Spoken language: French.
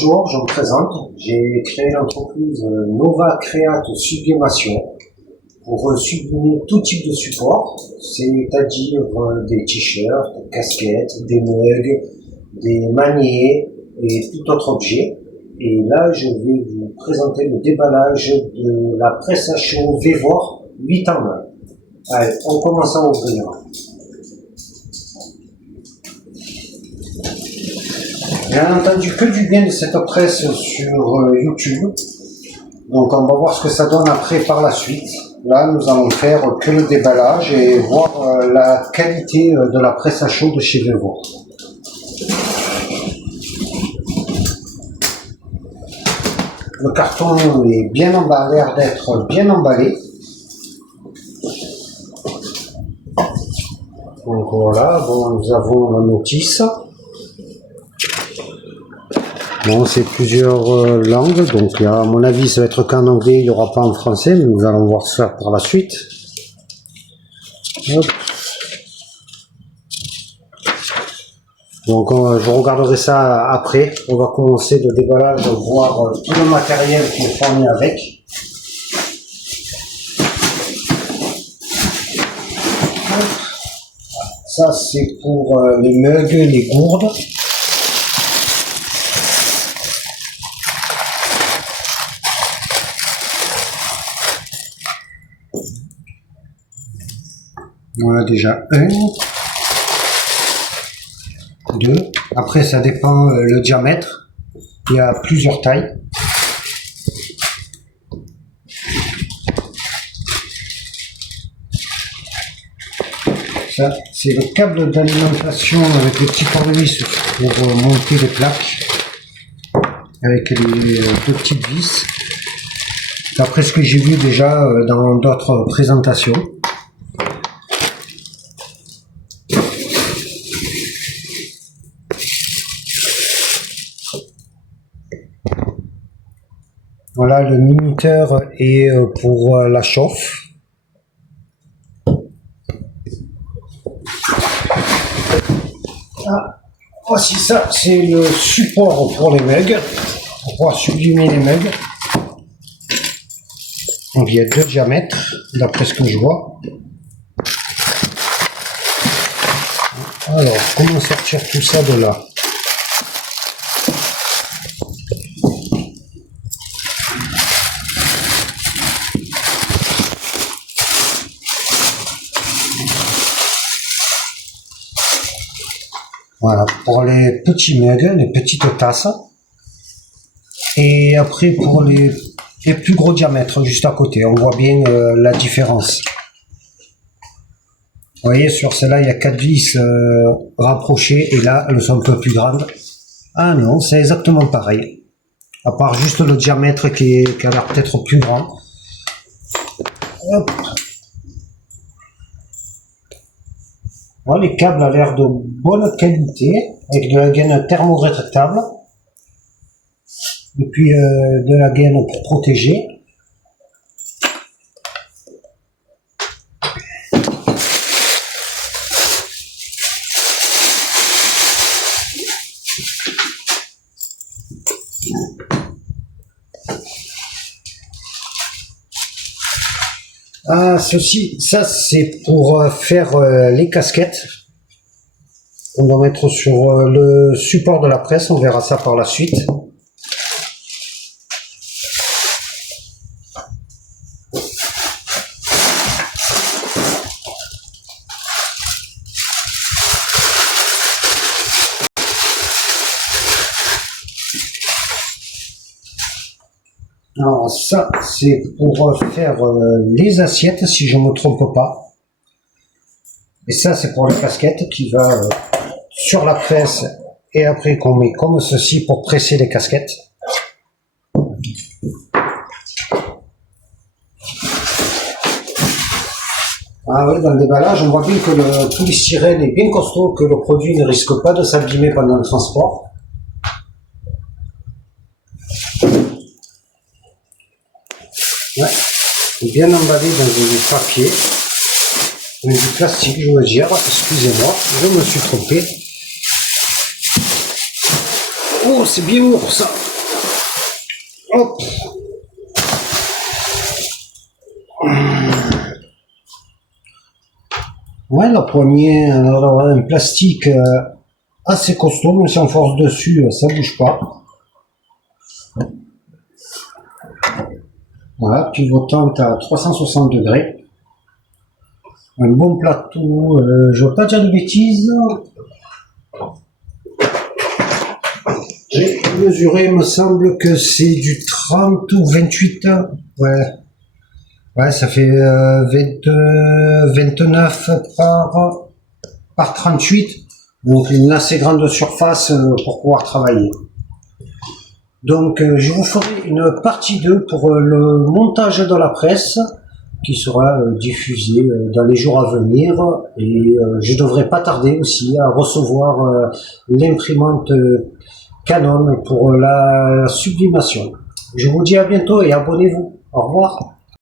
Bonjour, je me présente. J'ai créé l'entreprise Nova Create Sublimation pour sublimer tout type de support, c'est-à-dire des t-shirts, des casquettes, des mugs, des maniers et tout autre objet. Et là, je vais vous présenter le déballage de la presse à chaud Vévor 8 en 1. Allez, on commence à ouvrir. J'ai entendu que du bien de cette presse sur YouTube. Donc on va voir ce que ça donne après par la suite. Là, nous allons faire que le déballage et voir la qualité de la presse à chaud de chez Vévor. Le carton est bien emballé, l'air d'être bien emballé. Donc voilà, bon, nous avons la notice. Bon, c'est plusieurs langues, donc à mon avis ça va être qu'en anglais, il n'y aura pas en français, mais nous allons voir ça par la suite. Hop. Donc je regarderai ça après. On va commencer le déballage, voir tout le matériel qui est fourni avec. Ça c'est pour les mugs, les gourdes. Voilà déjà un, deux. Après ça dépend le diamètre. Il y a plusieurs tailles. Ça c'est le câble d'alimentation avec le petit tournevis pour monter les plaques avec les deux petites vis. D'après ce que j'ai vu déjà dans d'autres présentations. Voilà, le minuteur est pour la chauffe. Ah, voici ça, c'est le support pour les mugs, pour pouvoir sublimer les mugs. Donc il y a deux diamètres, d'après ce que je vois. Alors, comment sortir tout ça de là? Voilà, pour les petits mugs, les petites tasses. Et après pour les plus gros diamètres, juste à côté, on voit bien la différence. Vous voyez, sur celle-là, il y a 4 vis rapprochées, et là, elles sont un peu plus grandes. Ah non, c'est exactement pareil. À part juste le diamètre qui a l'air peut-être plus grand. Hop. Voilà, les câbles ont l'air de bonne qualité, avec de la gaine thermo-rétractable. Et puis de la gaine pour protéger. Ah, ça c'est pour faire les casquettes. On va mettre sur le support de la presse, on verra ça par la suite. Alors ça c'est pour faire les assiettes si je ne me trompe pas. Et ça c'est pour la casquette qui va sur la presse et après qu'on met comme ceci pour presser les casquettes. Ah oui, dans le déballage on voit bien que le polystyrène est bien costaud, que le produit ne risque pas de s'abîmer pendant le transport. Ouais, bien emballé dans du papier, du plastique je veux dire, excusez-moi, je me suis trompé. Oh, c'est bien lourd ça. Hop. Ouais, la poignée, alors, un plastique assez costaud, mais si on force dessus, ça bouge pas. Voilà, pivotante à 360 degrés. Un bon plateau, je ne veux pas dire de bêtises. J'ai mesuré, il me semble que c'est du 30 ou 28. Ouais, ouais, ça fait 29 par 38. Donc une assez grande surface pour pouvoir travailler. Donc je vous ferai une partie 2 pour le montage de la presse qui sera diffusé dans les jours à venir, et je devrais pas tarder aussi à recevoir l'imprimante Canon pour la sublimation. Je vous dis à bientôt et abonnez-vous. Au revoir.